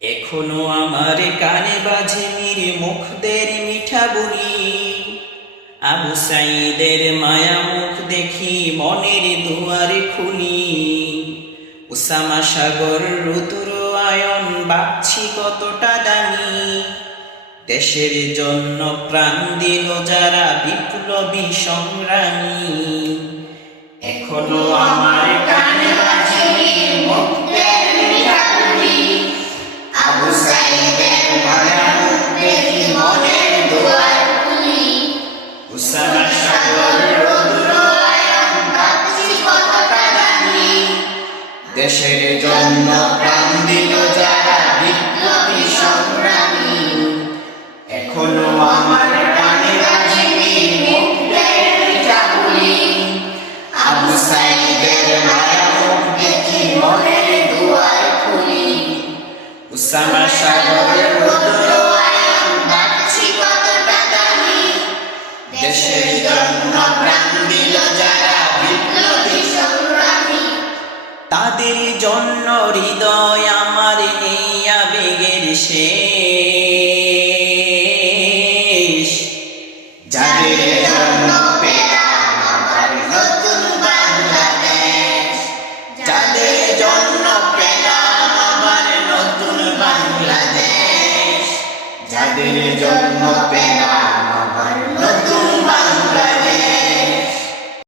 এখনো আমার কানে বাজে মীর মুখদের মিঠা বুলি। আবু সাঈদের মায়া মুখ দেখি মনের দুয়ার খুলি। উসামা সাগর ঋতুর আয়ন বাঁচছি কতটা দামি। দেশের জন্য প্রাণ দিল যারা বিপ্লবী সংগ্রামী। এখনো আমার কানে বাজে মীর মুখদের মিঠা বুলি। আবু সাঈদের মায়া মুখ দেখি মনের দুয়ার খুলি। উসামা সাগর ঋতুর আয়ন বাঁচছি কতটা দামি। দেশের জন্য প্রাণ দিল যারা বিপ্লবী সংগ্রামী। এখনো আমার কানে বাজে মীর মুখদের মিঠা বুলি। আবু সাঈদের মায়া মুখ দেখি মনের দুয়ার খুলি। উসামা সাগর ঋতুর আয়ন বাঁচছি কতটা দামি। দেশের জন্য প্রাণ দিল যারা বিপ্লবী সংগ্রামী। তাদের জন্য হৃদয় আমার নেই আবেগের শেষ।